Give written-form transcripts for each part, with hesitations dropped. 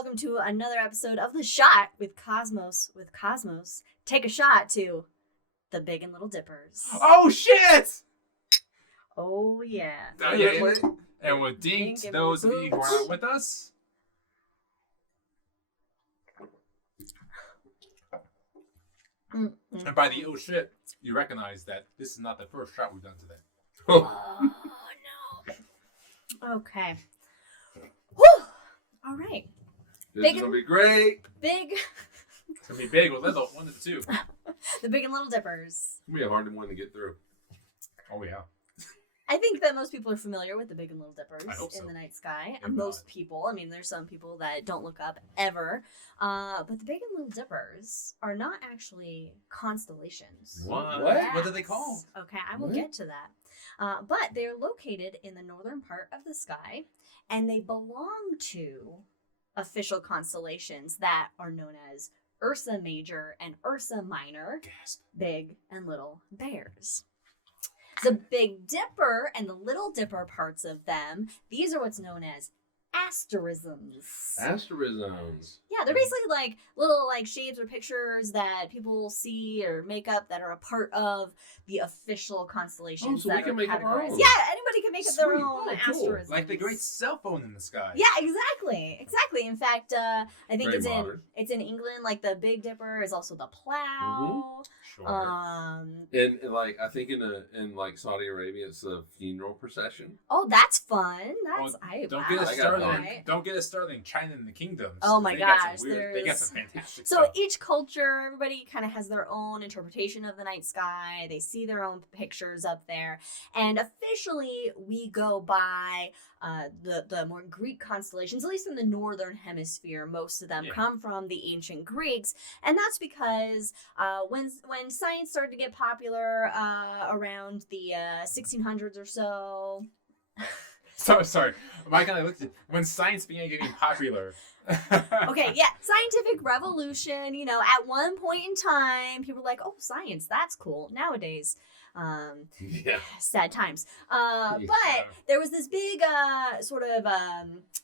welcome to another episode of The Shot with Cosmos. Take a shot to the Big and Little Dippers. Oh, shit! Oh, yeah. And with dinks, those of you who are not with us. And by the oh shit, you recognize that this is not the first shot we've done today. Oh, no. Okay. Whew. All right. This is going to be great. Big. It's going to be big or little, one of the two. The Big and Little Dippers. It's going to be a hard one to get through. Oh, yeah. I think that most people are familiar with the Big and Little Dippers so. in the night sky. If Most not. people. I mean, there's some people that don't look up ever. But the Big and Little Dippers are not actually constellations. What? What? What are they called? Okay, I will What? get to that. But they're located in the northern part of the sky, and they belong to official constellations that are known as Ursa Major and Ursa Minor, Gasp. Big and Little Bears. The Big Dipper and the Little Dipper parts of them, these are what's known as asterisms. Asterisms. Yeah, they're basically like little like shapes or pictures that people see or make up that are a part of the official constellations Oh, so we that can are make up our categorized. own. Yeah, anybody can make up their Sweet. own Oh, cool. asterisms. Like the great cell phone in the sky. Yeah, exactly. In fact, I think Very it's modern. in England. Like the Big Dipper is also the plow. Sure. And like I think in like Saudi Arabia, it's a funeral procession. Oh, that's fun. That's Don't wow, get us I got started. one. right. Don't get us started in China and the kingdoms. Oh my They got gosh, some weird, they got there's- some fantastic So stuff. each culture, everybody kind of has their own interpretation of the night sky. They see their own pictures up there. And officially, we go by the more Greek constellations, at least in the northern hemisphere. Most of them Yeah. come from the ancient Greeks. And that's because when science started to get popular around the 1600s or so. So sorry, Mike and I looked at when science began getting popular. Okay, yeah, scientific revolution, at one point in time, people were like, oh, science, that's cool. Nowadays, Yeah. sad times. Yeah. But there was this big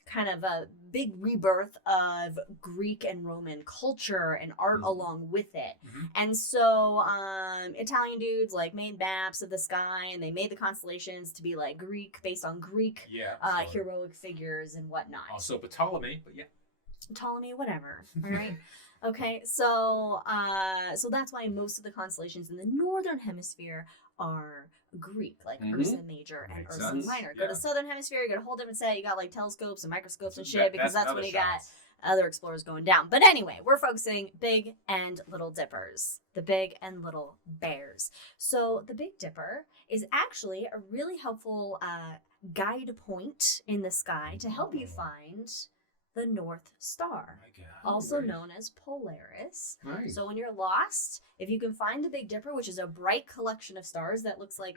kind of a big rebirth of Greek and Roman culture and art Mhm. along with it. Mhm. And so Italian dudes like made maps of the sky, and they made the constellations to be like Greek, based on Greek Yeah. sure. heroic figures and whatnot. Also Ptolemy, but yeah. Ptolemy, whatever. All right. Okay. So that's why most of the constellations in the northern hemisphere are Greek, like Mhm. Ursa Major and Makes Ursa sense. Minor. Go Yeah. to southern hemisphere, you got a whole different set. You got like telescopes and microscopes and That- shit, because that's when another you got shot. other explorers going down. But anyway, we're focusing Big and Little Dippers, the Big and Little Bears. So the Big Dipper is actually a really helpful guide point in the sky to help you find the North Star, Oh my God. also nice. known as Polaris. Nice. So when you're lost, if you can find the Big Dipper, which is a bright collection of stars that looks like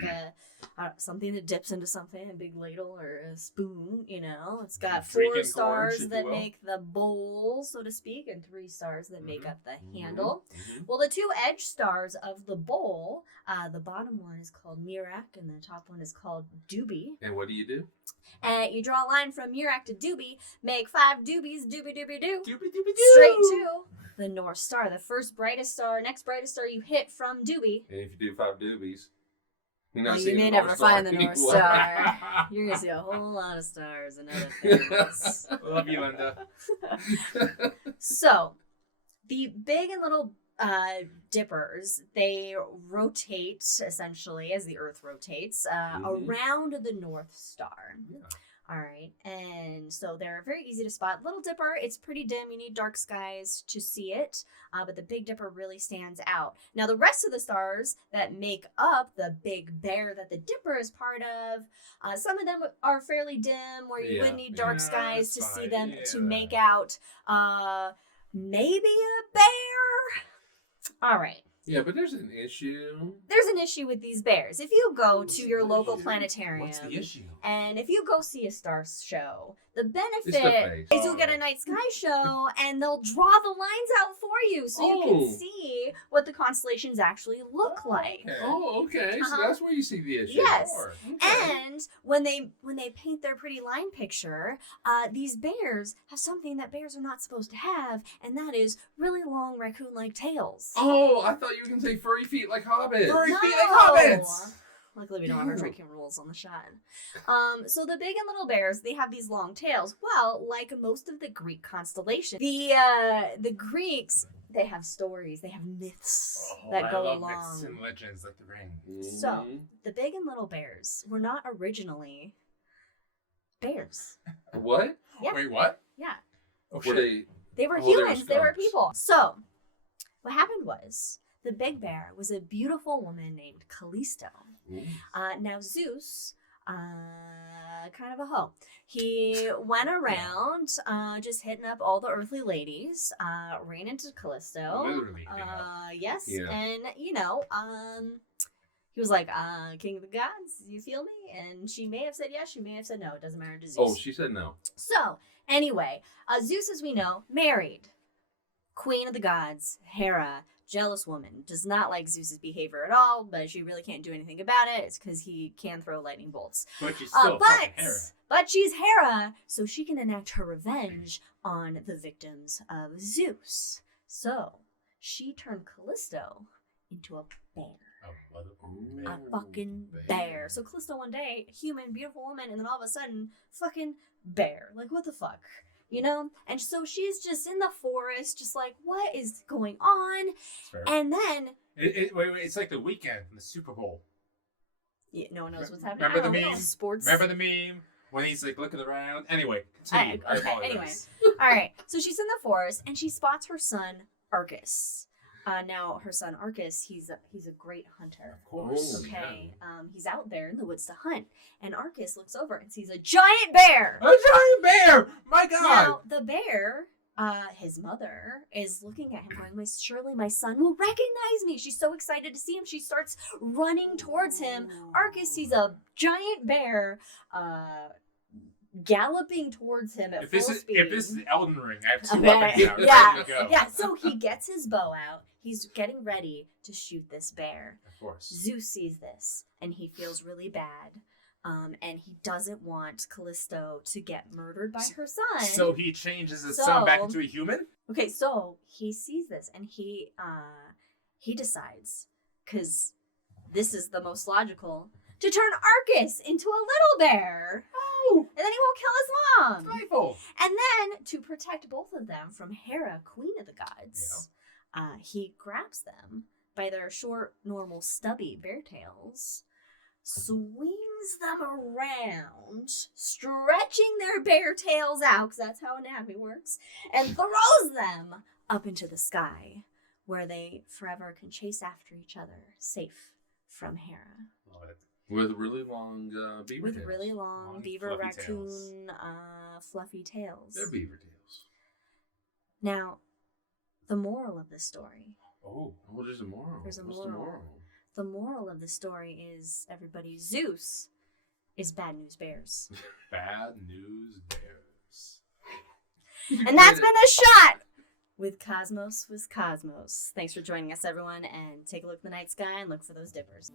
something that dips into something, a big ladle or a spoon, it's got four Drinking stars gorge, if that you will. make the bowl, so to speak, and three stars that make Mhm. up the handle. Mhm. Well, the two edge stars of the bowl, the bottom one is called Merak and the top one is called Doobie. And what do you do? You draw a line from Merak to Doobie, make 5 doobies, doobie doobie doo, Doobie-doobie-doo. straight to the North Star, the next brightest star you hit from Doobie. And if you do 5 doobies, you're Well, not you seeing may the North never Star find the North anymore. Star. You're gonna see a whole lot of stars and other things. Love you, Linda. So, the Big and Little Dippers, they rotate essentially as the Earth rotates Mhm. around the North Star. Yeah. All right, and so they're very easy to spot. Little Dipper, it's pretty dim. You need dark skies to see it, but the Big Dipper really stands out. Now, the rest of the stars that make up the Big Bear that the Dipper is part of, some of them are fairly dim, where you Yeah. would need dark Yeah, skies to that's see fine. them Yeah. to make out maybe a bear. All right. Yeah, but there's an issue. There's an issue with these bears. If you go to your local planetarium, What's the issue? and if you go see a star show, the It's the benefit face. is you'll get a night sky show, and they'll draw the lines out for you, so you Oh. can see what the constellations actually look like. Okay. Oh, okay. So Uh-huh. that's where you see the issue. Yes. Sure. Okay. And when they paint their pretty line picture, these bears have something that bears are not supposed to have, and that is really long raccoon-like tails. Oh, I thought you were gonna say furry feet like hobbits. Furry No. feet like hobbits. Luckily, we don't have our drinking rules on the shot. So the big and little bears, they have these long tails. Well, like most of the Greek constellation, the Greeks, they have stories, they have myths that I go love along. myths and legends like the ring. So, Mhm. the big and little bears were not originally bears. What? Yeah. Wait, what? Yeah. Oh, Were shit. they? They were Oh, they were humans, they were skunks. people. So, what happened was, the big bear was a beautiful woman named Callisto. Ooh. Now Zeus, kind of a hoe. He went around just hitting up all the earthly ladies, ran into Callisto. Literally hitting up. Yes, Yeah. and he was like, King of the Gods, you feel me? And she may have said yes, she may have said no. It doesn't matter to Zeus. Oh, she said no. So, anyway, Zeus, as we know, married Queen of the Gods, Hera, jealous woman, does not like Zeus's behavior at all, but she really can't do anything about it. It's because he can throw lightning bolts. But she's still fucking Hera. But she's Hera, so she can enact her revenge on the victims of Zeus. So, she turned Callisto into a bear. Oh, what Ooh. A fucking bear. So Callisto one day, human, beautiful woman, and then all of a sudden, fucking bear. Like, what the fuck? You know? And so she's just in the forest, just like, what is going on? It's fair. And then, Wait, it's like the weekend from the Super Bowl. yeah, no one knows what's happening. Remember I don't the know. meme? Sports. Remember the meme when he's like looking around? Anyway, continue. I Okay, apologize. anyway. All right. So she's in the forest, and she spots her son, Arcus. Now, her son, Arcus, he's a great hunter. Of course. Okay, he's out there in the woods to hunt, and Arcus looks over and sees a giant bear. A giant bear! My God! Now the bear, his mother, is looking at him, going, "Surely my son will recognize me." She's so excited to see him. She starts running towards him. Arcus sees a giant bear, galloping towards him at if full this is speed. if this is Elden Ring, I have two Okay. weapons now. Yeah. Ready to go. Yeah, so he gets his bow out. He's getting ready to shoot this bear. Of course. Zeus sees this, and he feels really bad. And he doesn't want Callisto to get murdered by her son. So he changes his son back So- into a human? Okay, so he sees this, and he decides, because this is the most logical, to turn Arcus into a little bear. Oh! And then he won't kill his mom. Trifle! And then, to protect both of them from Hera, Queen of the Gods, he grabs them by their short, normal, stubby bear tails, swings them around, stretching their bear tails out, because that's how anatomy works, and throws them up into the sky, where they forever can chase after each other, safe from Hera. Love it. With really long beaver With tails. really long, Long, beaver, fluffy raccoon, fluffy tails. They're beaver tails. Now, the moral of the story. Oh. Oh, there's a moral. There's a What's the moral. moral? The moral of the story is, everybody, Zeus is bad news bears. Bad news bears. And that's been a shot with Cosmos was Cosmos. Thanks for joining us, everyone, and take a look at the night sky and look for those dippers.